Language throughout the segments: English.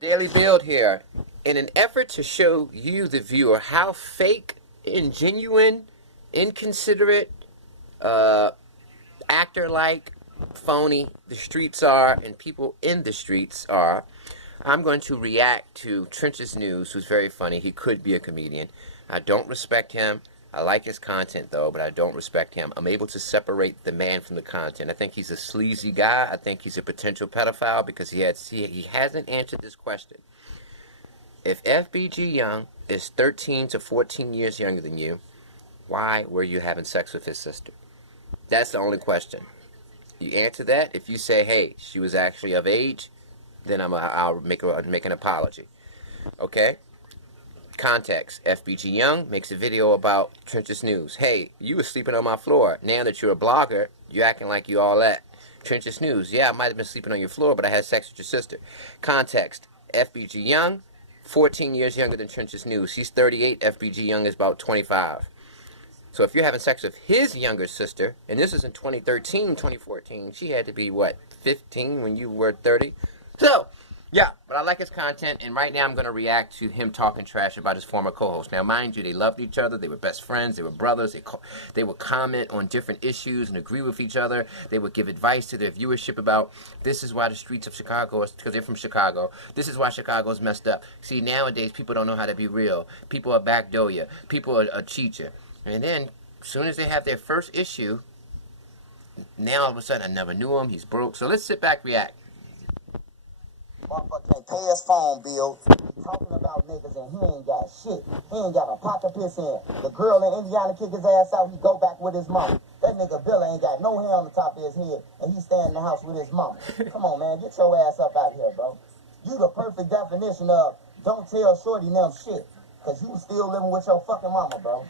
Daily Build here. In an effort to show you, the viewer, how fake, ingenuine, inconsiderate, actor-like, phony the streets are and people in the streets are, I'm going to react to Trench's News, who's very funny. He could be a comedian. I don't respect him. I like his content, though, but I don't respect him. I'm able to separate the man from the content. I think he's a sleazy guy. I think he's a potential pedophile because he hasn't answered this question. If FBG Young is 13 to 14 years younger than you, why were you having sex with his sister? That's the only question. You answer that. If you say, hey, she was actually of age, then I'll make an apology. Okay? Context. FBG Young makes a video about Trench's News. Hey, you were sleeping on my floor. Now that you're a blogger, you're acting like you all that. Trench's News. Yeah, I might have been sleeping on your floor, but I had sex with your sister. Context. FBG Young, 14 years younger than Trench's News. He's 38. FBG Young is about 25. So if you're having sex with his younger sister, and this is in 2013, 2014, she had to be, what, 15 when you were 30? So, yeah, but I like his content, and right now I'm going to react to him talking trash about his former co-host. Now, mind you, they loved each other. They were best friends. They were brothers. They would comment on different issues and agree with each other. They would give advice to their viewership about, this is why the streets of Chicago, because they're from Chicago, this is why Chicago's messed up. See, nowadays, people don't know how to be real. People are backdoor you. People are cheat you. And then, as soon as they have their first issue, now all of a sudden, I never knew him. He's broke. So let's sit back, react. Motherfucker can't pay his phone bill. Talking about niggas and he ain't got shit. He ain't got a pot to piss in. The girl in Indiana kick his ass out, he go back with his mama. That nigga Billa ain't got no hair on the top of his head and he stay in the house with his mama. Come on, man, get your ass up out here, bro. You the perfect definition of don't tell Shorty them shit. Cause you still living with your fucking mama, bro.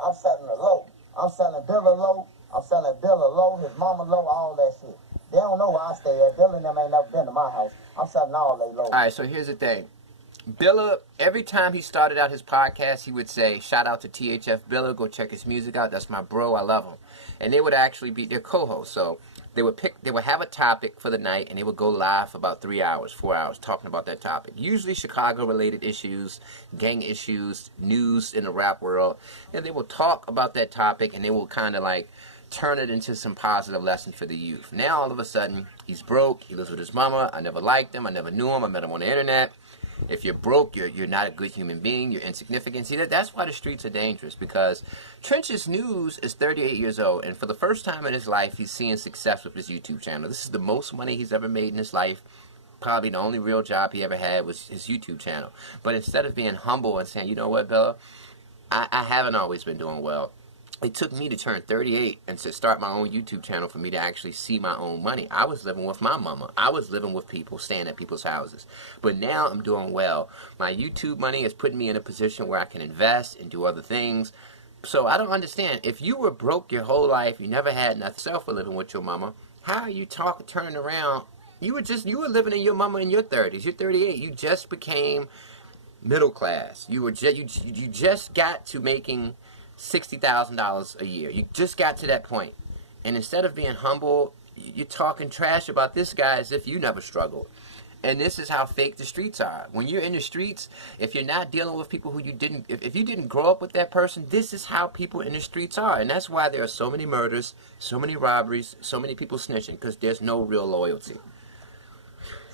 I'm selling her low. I'm selling Billa low. I'm selling Billa low, his mama low, all that shit. They don't know where I stay at. Billa and them ain't never been to my house. I'm selling all they low. All right, so here's the thing. Billa, every time he started out his podcast, he would say, shout out to THF Billa, go check his music out. That's my bro, I love him. And they would actually be their co-hosts. So they would have a topic for the night, and they would go live for about 3 hours, 4 hours, talking about that topic. Usually Chicago-related issues, gang issues, news in the rap world. And they will talk about that topic, and they will kind of like turn it into some positive lesson for the youth. Now, all of a sudden, he's broke. He lives with his mama. I never liked him. I never knew him. I met him on the internet. If you're broke, you're not a good human being. You're insignificant. See, that's why the streets are dangerous, because Trench's News is 38 years old, and for the first time in his life, he's seeing success with his YouTube channel. This is the most money he's ever made in his life. Probably the only real job he ever had was his YouTube channel. But instead of being humble and saying, you know what, Bella, I haven't always been doing well. It took me to turn 38 and to start my own YouTube channel for me to actually see my own money. I was living with my mama. I was living with people, staying at people's houses. But now I'm doing well. My YouTube money is putting me in a position where I can invest and do other things. So I don't understand. If you were broke your whole life, you never had nothing self for living with your mama, how are you turning around? You were living in your mama in your 30s. You're 38. You just became middle class. You just got to making $60,000 a year. You just got to that point. And instead of being humble, you're talking trash about this guy as if you never struggled. And this is how fake the streets are. When you're in the streets, if you're not dealing with people who you didn't, if you didn't grow up with that person, this is how people in the streets are. And that's why there are so many murders, so many robberies, so many people snitching, because there's no real loyalty.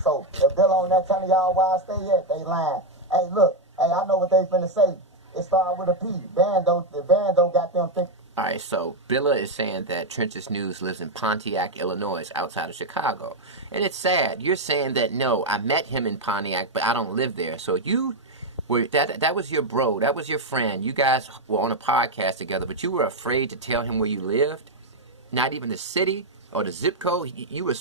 So, if Billa on that telling y'all where I stay at, they lying. Hey, look, hey, I know what they finna say. It started with a P. The Bando got them thinking. Alright, so Billa is saying that Trench's News lives in Pontiac, Illinois, outside of Chicago. And it's sad. You're saying that, no, I met him in Pontiac, but I don't live there. So you were, that was your bro, that was your friend. You guys were on a podcast together, but you were afraid to tell him where you lived? Not even the city or the zip code? You were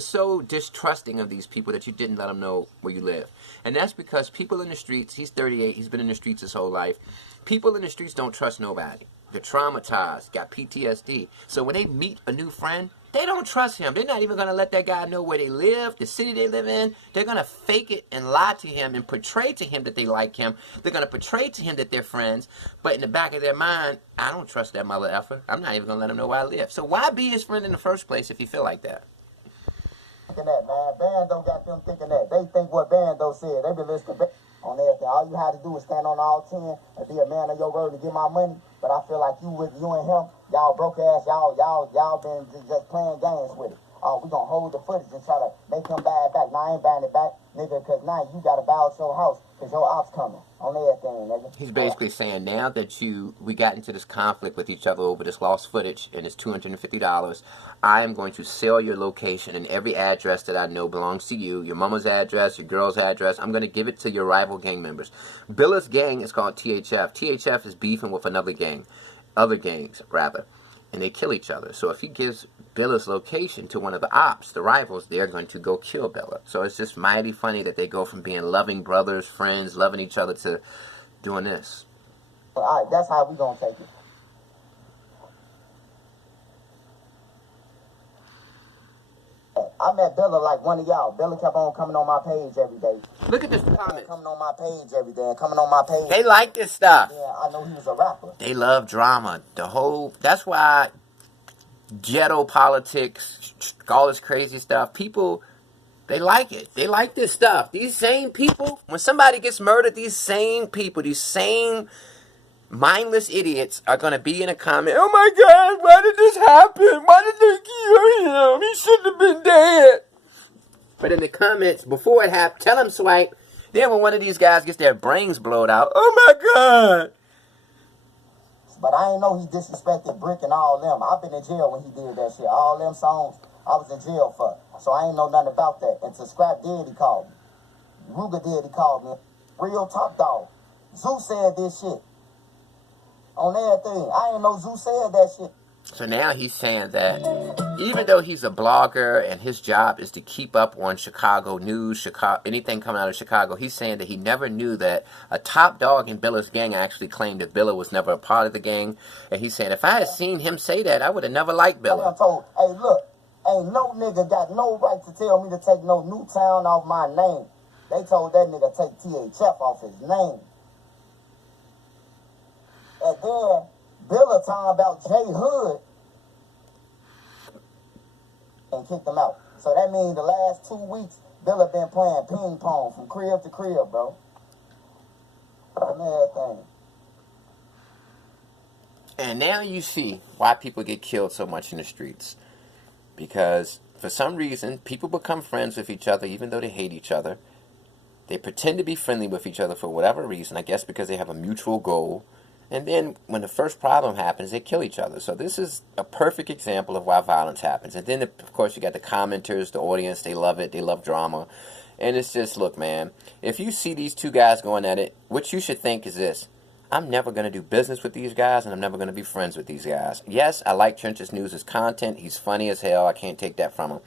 so distrusting of these people that you didn't let them know where you live. And that's because people in the streets, he's 38, he's been in the streets his whole life. People in the streets don't trust nobody. They're traumatized, got PTSD. So when they meet a new friend, they don't trust him. They're not even going to let that guy know where they live, the city they live in. They're going to fake it and lie to him and portray to him that they like him. They're going to portray to him that they're friends. But in the back of their mind, I don't trust that mother effer. I'm not even going to let him know where I live. So why be his friend in the first place if you feel like that? thinking that, man. Bando got them thinking that. They think what Bando said. They been listening on everything. All you had to do is stand on all 10 and be a man of your word to get my money. But I feel like you and him, y'all broke ass, y'all been just playing games with it. Oh, we gonna hold the footage and try to make him buy it back. Now I ain't buying it back, nigga, because now you gotta buy out your house because your ops coming on everything, nigga. He's basically saying now that we got into this conflict with each other over this lost footage and it's $250, I am going to sell your location and every address that I know belongs to you, your mama's address, your girl's address. I'm going to give it to your rival gang members. Billa's gang is called THF. THF is beefing with another gang, other gangs, rather, and they kill each other. So if he gives Billa's location to one of the ops, the rivals, they're going to go kill Billa. So it's just mighty funny that they go from being loving brothers, friends, loving each other to doing this. All right, that's how we gonna take it. I met Billa like one of y'all. Billa kept on coming on my page every day. Look at this comment. Coming on my page every day. Coming on my page. They like this stuff. Yeah, I know he was a rapper. They love drama. That's why ghetto politics, all this crazy stuff, people, they like it. They like this stuff. These same people, when somebody gets murdered, these same people, these same mindless idiots are going to be in a comment, oh my God, why did this happen? Why did they kill him? He shouldn't have been dead. But in the comments, before it happened, tell him, Swipe, then when one of these guys gets their brains blowed out, oh my God. But I ain't know he disrespected Brick and all them. I've been in jail when he did that shit. All them songs, I was in jail for. So I ain't know nothing about that. And to Scrap did, he called me. Ruger did, he called me. Real Top Dog. Zoo said this shit. On everything. I ain't know Zoo said that shit. So now he's saying that even though he's a blogger and his job is to keep up on Chicago news, anything coming out of Chicago, he's saying that he never knew that a top dog in Billa's gang actually claimed that Billa was never a part of the gang. And he's saying, if I had seen him say that, I would have never liked Billa. I told, hey, look, ain't no nigga got no right to tell me to take no Newtown off my name. They told that nigga take THF off his name. And then Billa talking about J Hood and kicked him out. So that means the last 2 weeks, Billa been playing ping pong from crib to crib, bro. And everything. And now you see why people get killed so much in the streets. Because for some reason, people become friends with each other even though they hate each other. They pretend to be friendly with each other for whatever reason, I guess because they have a mutual goal. And then when the first problem happens, they kill each other. So this is a perfect example of why violence happens. And then, of course, you got the commenters, the audience. They love it. They love drama. And it's just, look, man, if you see these two guys going at it, what you should think is this. I'm never going to do business with these guys, and I'm never going to be friends with these guys. Yes, I like Trenches News' content. He's funny as hell. I can't take that from him.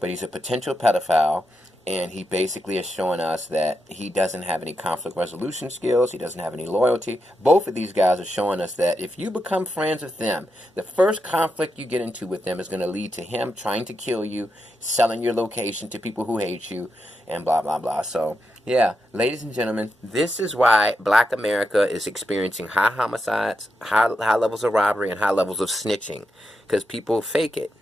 But he's a potential pedophile. And he basically is showing us that he doesn't have any conflict resolution skills. He doesn't have any loyalty. Both of these guys are showing us that if you become friends with them, the first conflict you get into with them is going to lead to him trying to kill you, selling your location to people who hate you, and blah, blah, blah. So, yeah, ladies and gentlemen, this is why Black America is experiencing high homicides, high levels of robbery, and high levels of snitching. Because people fake it.